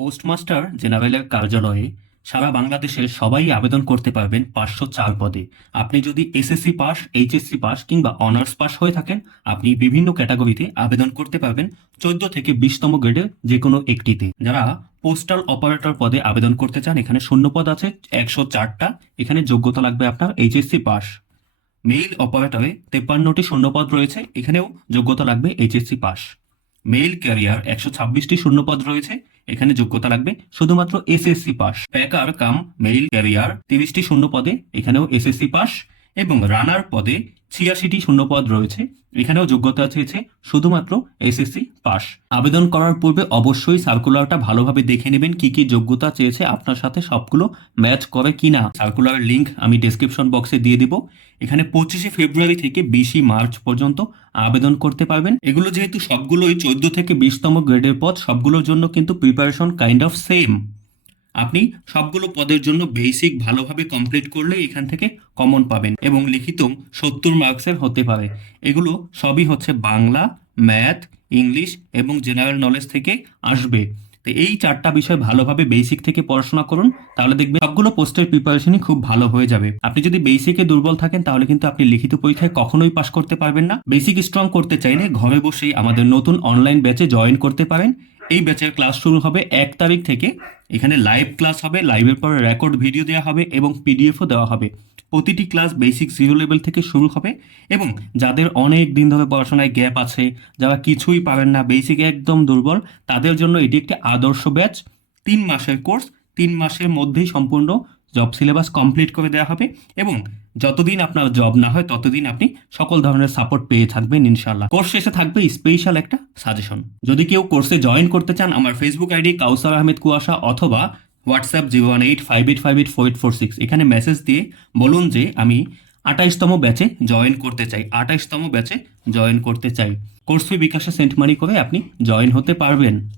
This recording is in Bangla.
পোস্টমাস্টার জেনারেলের কার্যালয়ে সারা বাংলাদেশের সবাই আবেদন করতে পারবেন পাঁচশো চার পদে। আপনি যদি এসএসসি পাস, এইচএসসি পাস কিংবা অনার্স পাস হয়ে থাকেন, আপনি বিভিন্ন ক্যাটাগরিতে আবেদন করতে পারবেন চোদ্দ থেকে বিশতম গ্রেডের যে কোনো একটিতে। যারা পোস্টাল অপারেটর পদে আবেদন করতে চান, এখানে শূন্য পদ আছে, একশো চারটা। এখানে যোগ্যতা লাগবে আপনার এইচএসসি পাস। মেইল অপারেটরে তেপ্পান্নটি শূন্যপদ রয়েছে, এখানেও যোগ্যতা লাগবে এইচএসসি পাস। মেইল ক্যারিয়ার একশো ছাব্বিশটি শূন্যপদ রয়েছে, এখানে যোগ্যতা লাগবে শুধুমাত্র SSC pass packer cum mail carrier তিরিশটি শূন্য পদে এখানেও এসএসসি পাস এবং রানার পদে ছিয়াশিটি শূন্যপদ রয়েছে। এখানেও যোগ্যতা চেয়েছে শুধুমাত্র এসএসসি পাস। আবেদন করার পূর্বে অবশ্যই সার্কুলারটা ভালোভাবে দেখে নেবেন, কি কি যোগ্যতা চেয়েছে, আপনার সাথে সবগুলো ম্যাচ করে কিনা। সার্কুলার লিঙ্ক আমি ডেসক্রিপশন বক্সে দিয়ে দিব। এখানে পঁচিশে ফেব্রুয়ারি থেকে বিশে মার্চ পর্যন্ত আবেদন করতে পারবেন। এগুলো যেহেতু সবগুলোই চোদ্দ থেকে বিশতম গ্রেডের পদ, সবগুলোর জন্য কিন্তু প্রিপারেশন কাইন্ড অফ সেম আপনি সবগুলো পদের জন্য বেসিক ভালোভাবে কমপ্লিট করলে এখান থেকে কমন পাবেন এবং লিখিত সত্তর মার্কসের হতে পারে। এগুলো সবই হচ্ছে বাংলা ম্যাথ ইংলিশ এবং জেনারেল নলেজ থেকে আসবে। তো এই চারটা বিষয় ভালোভাবে বেসিক থেকে পড়াশোনা করুন, তাহলে দেখবেন সবগুলো পোস্টের প্রিপারেশনই খুব ভালো হয়ে যাবে। আপনি যদি বেসিকে দুর্বল থাকেন, তাহলে কিন্তু আপনি লিখিত পরীক্ষায় কখনোই পাশ করতে পারবেন না। বেসিক স্ট্রং করতে চাইলে ঘরে বসেই আমাদের নতুন অনলাইন ব্যাচে জয়েন করতে পারেন এই ব্যাচের ক্লাস শুরু হবে এক তারিখ থেকে। এখানে লাইভ ক্লাস হবে লাইভের পরে রেকর্ড ভিডিও দেওয়া হবে এবং পিডিএফও দেওয়া হবে। প্রতিটি ক্লাস বেসিক জিরো লেভেল থেকে শুরু হবে এবং যাদের অনেক দিন ধরে পড়াশোনায় গ্যাপ আছে, যারা কিছুই পারেন না বেসিক একদম দুর্বল, তাদের জন্য এটি একটি আদর্শ ব্যাচ তিন মাসের কোর্স তিন মাসের মধ্যেই সম্পূর্ণ। জব সিলেবাস কমপ্লিট করে দেওয়া হবে এবং যতদিন আপনার জব না হয় ততদিন আপনি সকল ধরনের সাপোর্ট পেয়ে থাকবেন ইনশাল্লাহ কোর্স শেষে থাকবে স্পেশাল একটা সাজেশন যদি কেউ কোর্সে জয়েন করতে চান, আমার ফেসবুক আইডি কাউসার আহমেদ কুয়াশা অথবা WhatsApp zero one eight five eight five eight four eight four six এখানে মেসেজ দিয়ে বলুন যে আমি আঠাইশতম ব্যাচে জয়েন করতে চাই। আঠাইশতম ব্যাচে জয়েন করতে চাই। কোর্স ফি বিকাশে সেন্ট মানি করে আপনি জয়েন হতে পারবেন।